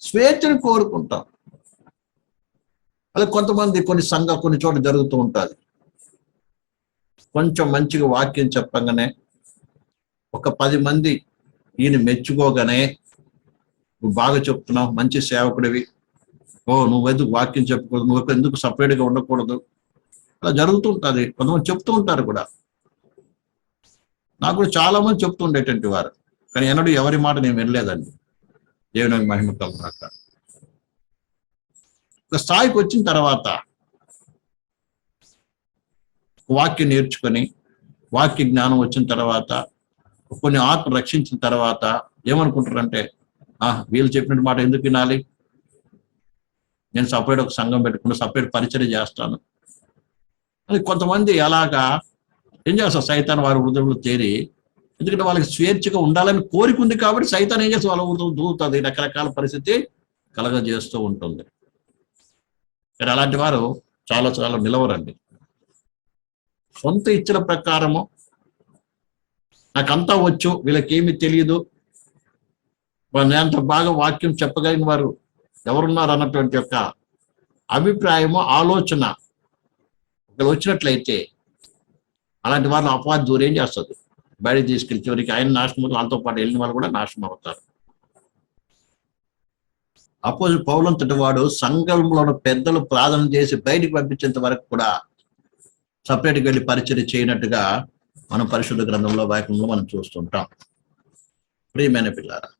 స్వేచ్ఛను కోరుకుంటాం. అదే కొంతమంది కొన్ని సంఘ కొన్ని చోట్ల జరుగుతూ ఉంటుంది. కొంచెం మంచిగా వాక్యం చెప్పగానే ఒక పది మంది ఈయన మెచ్చుకోగానే నువ్వు బాగా చెప్తున్నావు మంచి సేవకుడివి. ఓ నువ్వు ఎందుకు వాక్యం చెప్పకూడదు? నువ్వు ఎందుకు సపరేట్గా ఉండకూడదు? అలా జరుగుతూ ఉంటుంది. కొంతమంది చెప్తూ ఉంటారు కూడా. నాకు కూడా చాలా మంది చెప్తుండేటువంటి వారు. కానీ ఎన్నడూ ఎవరి మాట నేను వినలేదండి. దేవుని మహిమ కలుగునాక ఒక స్థాయికి వచ్చిన తర్వాత వాక్యం నేర్చుకొని వాక్య జ్ఞానం వచ్చిన తర్వాత కొన్ని ఆత్మ రక్షించిన తర్వాత ఏమనుకుంటారంటే ఆ వీళ్ళు చెప్పిన మాట ఎందుకు వినాలి? నేను సపరేట్ ఒక సంఘం పెట్టుకుని సపరేట్ పరిచయం చేస్తాను. అని కొంతమంది అలాగా ఏం చేస్తారు? సైతాన్ వారి హృదయంలో చేరి ఎందుకంటే వాళ్ళకి స్వేచ్ఛగా ఉండాలని కోరిక ఉంది కాబట్టి సైతాన్ ఏం చేస్తే వాళ్ళ ఊరు దూరుతుంది. రకరకాల పరిస్థితి కలగజేస్తూ ఉంటుంది. కానీ అలాంటి వారు చాలా చాలా నిలవరండి. సొంత ఇచ్చిన ప్రకారము నాకంతా వచ్చు వీళ్ళకేమి తెలియదు నేను అంత బాగా వాక్యం చెప్పగలిగిన వారు ఎవరున్నారు అన్నటువంటి యొక్క అభిప్రాయము ఆలోచన ఇక్కడ వచ్చినట్లయితే అలాంటి వారిని అపవాది దూరేం చేస్తుంది? బయట తీసుకెళ్ళి చివరికి ఆయన నాశనం అవుతారు, వాళ్ళతో పాటు వెళ్ళిన వాళ్ళు కూడా నాశనం అవుతారు. అపోజి పౌలంతటి వాడు సంఘంలో పెద్దలు ప్రార్థన చేసి బయటికి పంపించేంత వరకు కూడా సపరేట్గా వెళ్ళి పరిచయం చేయనట్టుగా మనం పరిశుద్ధ గ్రంథంలో వాక్యంలో మనం చూస్తుంటాం. ప్రియమైన పిల్లారా.